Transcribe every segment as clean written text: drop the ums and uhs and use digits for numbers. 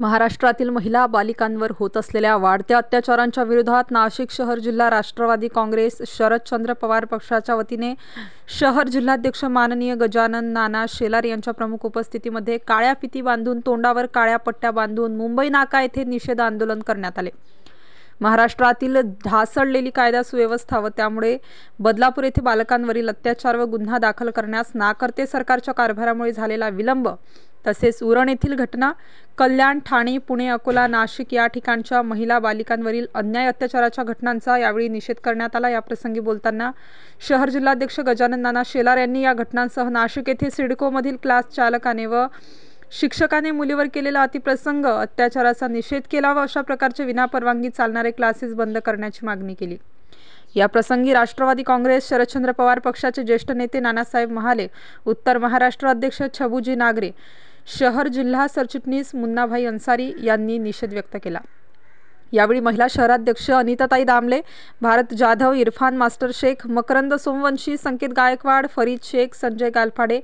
महाराष्ट्रातील महिला बालिकांवर होत असलेल्या वाढत्या अत्याचारांच्या विरोधात नाशिक शहर जिल्हा राष्ट्रवादी काँग्रेस शरदचंद्र पवार पक्षाच्या वतीने शहर जिल्हाध्यक्ष माननीय गजानन नाना शेलार यांच्या प्रमुख उपस्थितीमध्ये काळ्या फिती बांधून तोंडावर काळ्या पट्ट्या बांधून मुंबई नाका येथे निषेध आंदोलन करण्यात आले। महाराष्ट्रातील ढासळलेली कायदा सुव्यवस्था व त्यामुळे बदलापूर येथे बालकांवरील अत्याचार व गुन्हा दाखल करण्यास नाकर्ते सरकारच्या कारभारामुळे झालेला विलंब तसेच उरण येथील घटना, कल्याण, ठाणे, पुणे, अकोला, नाशिक या ठिकाणच्या महिला बालिकांवरील अन्याय अत्याचाराच्या घटनांचा यावेळी निषेध करण्यात आला। या प्रसंगी बोलताना शहर जिल्हाध्यक्ष गजानन नाना शेलार यांनी या घटनांसह नाशिक येथे सिडको मधील क्लास चालकाने व शिक्षकाने मुलीवर केलेला अतिप्रसंग अत्याचाराचा निषेध केला व अशा प्रकारचे विनापरवानगी चालणारे क्लासेस बंद करण्याची मागणी केली। या प्रसंगी राष्ट्रवादी काँग्रेस शरदचंद्र पवार पक्षाचे ज्येष्ठ नेते नानासाहेब महाले, उत्तर महाराष्ट्र अध्यक्ष छबुजी नागरे, शहर जिल्हा सरचिटणीस मुन्नाभाई अन्सारी यांनी निषेध व्यक्त केला। यावेळी महिला शहराध्यक्ष अनिताताई दामले, भारत जाधव, इरफान मास्टर शेख, मकरंद सोमवंशी, संकेत गायकवाड, फरीद शेख, संजय गालफाडे,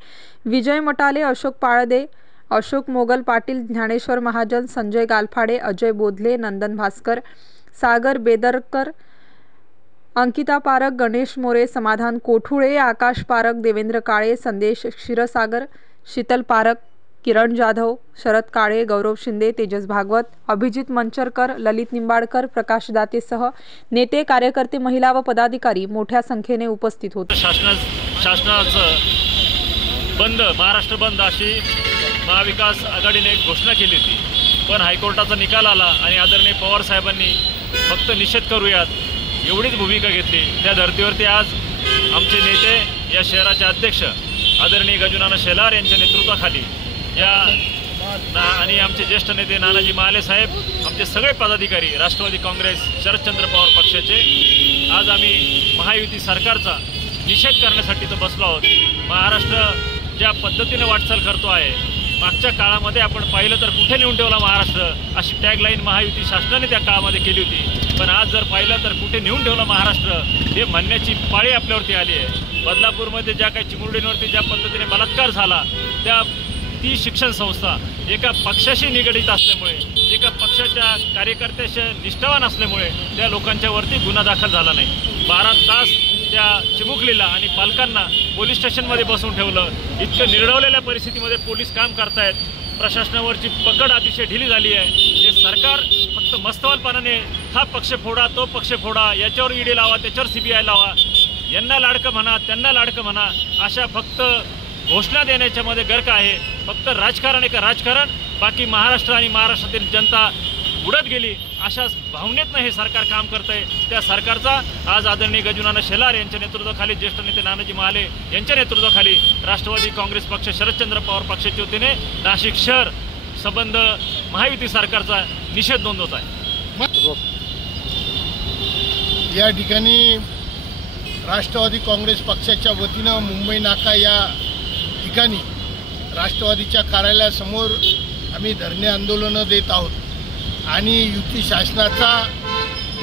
विजय मटाले, अशोक पाळदे, अशोक मोगल पाटील, ज्ञानेश्वर महाजन, संजय गालफाडे, अजय बोधले, नंदन भास्कर, सागर बेदरकर, अंकिता पारक, गणेश मोरे, समाधान कोठुळे, आकाश पारक, देवेंद्र काळे, संदेश क्षीरसागर, शीतल पारक, किरण जाधव, शरद काळे, गौरव शिंदे, तेजस भागवत, अभिजित मंचरकर, ललित निंबाडकर, प्रकाश दातेसह नेते, कार्यकर्ते, महिला व पदाधिकारी मोठ्या संख्येने उपस्थित होते। शासनाचं बंद, महाराष्ट्र बंद अशी महाविकास आघाडीने एक घोषणा केली होती, पण हायकोर्टाचा निकाल आला आणि आदरणीय पवार साहेबांनी फक्त निषेध करूयात एवढीच भूमिका घेतली। त्या धर्तीवरती आज आमचे नेते, या शहराचे अध्यक्ष आदरणीय गजानन शेलार यांच्या नेतृत्वाखाली आणि आमचे ज्येष्ठ नेते नानाजी महाले साहेब, आमचे सगळे पदाधिकारी राष्ट्रवादी काँग्रेस शरदचंद्र पवार पक्षाचे आज आम्ही महायुती सरकारचा निषेध करण्यासाठी तर बसलो आहोत। महाराष्ट्र ज्या पद्धतीने वाटचाल करतो आहे, मागच्या काळामध्ये आपण पाहिलं तर कुठे नेऊन ठेवला महाराष्ट्र अशी टॅगलाईन महायुती शासनाने त्या काळामध्ये केली होती, पण आज जर पाहिलं तर कुठे नेऊन ठेवला महाराष्ट्र हे म्हणण्याची पाळी आपल्यावरती आली आहे। बदलापूरमध्ये ज्या काही चिमुरडींवरती ज्या पद्धतीने बलात्कार झाला, ती शिक्षण संस्था एका पक्षाशी निगडीत असल्यामुळे, एका पक्षाच्या कार्यकर्त्याशी निष्ठावान असल्यामुळे त्या लोकांच्यावरती गुन्हा दाखल झाला नाही। 12 तास त्या चिमुकलीला आणि पालकांना पोलीस स्टेशनमध्ये बसवून ठेवलं। इतकं निर्डवलेल्या परिस्थितीमध्ये पोलीस काम करतायत, प्रशासनावरची पकड अतिशय ढिली झाली आहे। हे सरकार फक्त मस्तवालपणाने हा पक्ष फोडा, तो पक्ष फोडा, याच्यावर ईडी लावा, त्याच्यावर CBI लावा, यांना लाडकं म्हणा, त्यांना लाडकं म्हणा, अशा फक्त घोषणा देण्याच्या मध्ये गर्क आहे। फक्त राजकारण एका राजकारण, बाकी महाराष्ट्र आणि महाराष्ट्रातील जनता उडत गेली अशा भावनेतनं हे सरकार काम करत आहे। त्या सरकारचा आज आदरणीय गजानन शेलार यांच्या नेतृत्वाखाली, ज्येष्ठ नेते नानाजी महाले यांच्या नेतृत्वाखाली राष्ट्रवादी काँग्रेस पक्ष शरदचंद्र पवार पक्षाच्या वतीने नाशिक शहर संबंध महायुती सरकारचा निषेध नोंदवत आहे। या ठिकाणी राष्ट्रवादी काँग्रेस पक्षाच्या वतीनं मुंबई नाका या ठिकाणी राष्ट्रवादीच्या कार्यालयासमोर आम्ही धरणे आंदोलनं देत आहोत आणि युती शासनाचा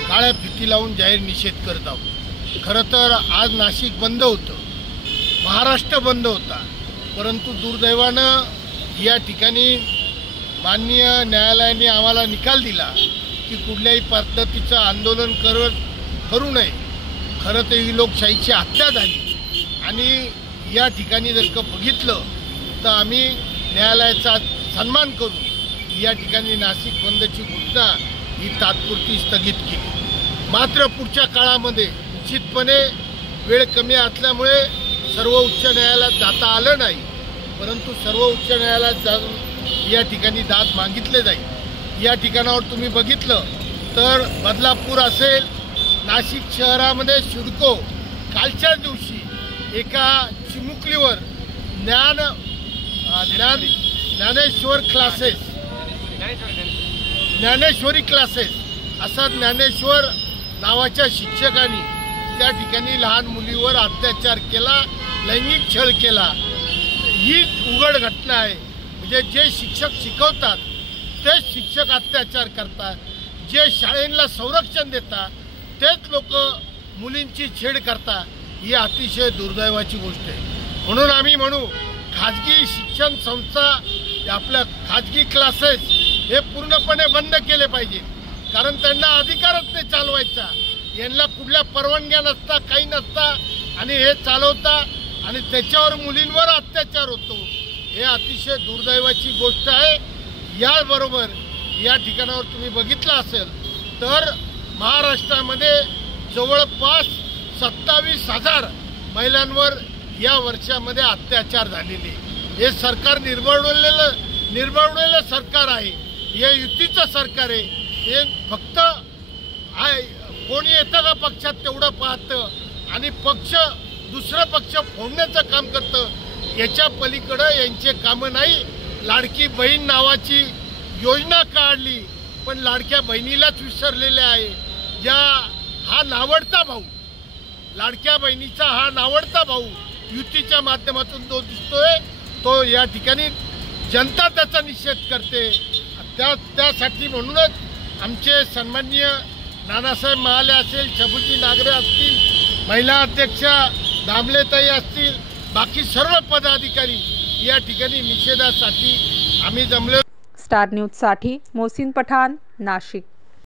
काळ्या फिती लावून जाहीर निषेध करत आहोत। खरं तर आज नाशिक बंद होतं, महाराष्ट्र बंद होता, परंतु दुर्दैवानं या ठिकाणी माननीय न्यायालयाने आम्हाला निकाल दिला की कुठल्याही पद्धतीचं आंदोलन करू नये। खरं तर ही लोकशाहीची हत्या झाली आणि या ठिकाणी जर का बघितलं तर आम्ही न्यायालयाचा सन्मान करून या ठिकाणी नाशिक बंदची घोषणा ही तात्पुरती स्थगित केली। मात्र पुढच्या काळामध्ये निश्चितपणे वेळ कमी असल्यामुळे सर्व उच्च न्यायालयात जाता आलं नाही, परंतु सर्व उच्च न्यायालयात जाऊन या ठिकाणी दाद मागितले जाईल। या ठिकाणावर तुम्ही बघितलं तर बदलापूर असेल, नाशिक शहरामध्ये सिडको कालच्या दिवशी एका चिमुकलीवर ज्ञानेश्वरी क्लासेस असा ज्ञानेश्वर नावाच्या शिक्षकांनी त्या ठिकाणी लहान मुलीवर अत्याचार केला, लैंगिक छळ केला। ही उघड घटना आहे। म्हणजे जे शिक्षक शिकवतात तेच शिक्षक अत्याचार करतात, जे शाळेला संरक्षण देतात तेच लोक मुलींची छेड करतात। ही अतिशय दुर्दैवाची गोष्ट आहे। म्हणून आम्ही म्हणू खाजगी शिक्षण संस्था, आपल्या खाजगी क्लासेस हे पूर्णपणे बंद केले पाहिजे, कारण त्यांना अधिकारच नाही चालवायचा. यांना कुठल्या परवानग्या नसता, काही नसता आणि हे चालवता आणि त्याच्यावर मुलींवर अत्याचार होतो. हे अतिशय दुर्दैवाची गोष्ट आहे. याबरोबर या ठिकाणावर तुम्ही बघितलं असेल तर महाराष्ट्रामध्ये जवळपास 27,000 महिलांवर या वर्षामध्ये अत्याचार झालेले. हे सरकार निर्बळलेलं सरकार आहे. हे युतीचं सरकार आहे. हे फक्त कोणी येतं का पक्षात तेवढं पाहतं आणि दुसरं पक्ष फोडण्याचं काम करतं. याच्या पलीकडं यांचे कामं नाही. लाडकी बहीण नावाची योजना काढली, पण लाडक्या बहिणीलाच विसरलेले आहे. हा नावडता भाऊ, लाडक्या बहिणीचा हा नावडता भाऊ युतीच्या माध्यमातून जो दिसतोय, तो या ठिकाणी जनता त्याचा निषेध करते. त्यासाठी म्हणूनच आमचे सन्माननीय नानासाहेब महाले असेल, शबुजी नागरे असतील, महिला अध्यक्षा दामलेताई असतील, बाकी सर्व पदाधिकारी या ठिकाणी निषेधासाठी आम्ही जमलो. स्टार न्यूजसाठी मोहसिन पठाण, नाशिक.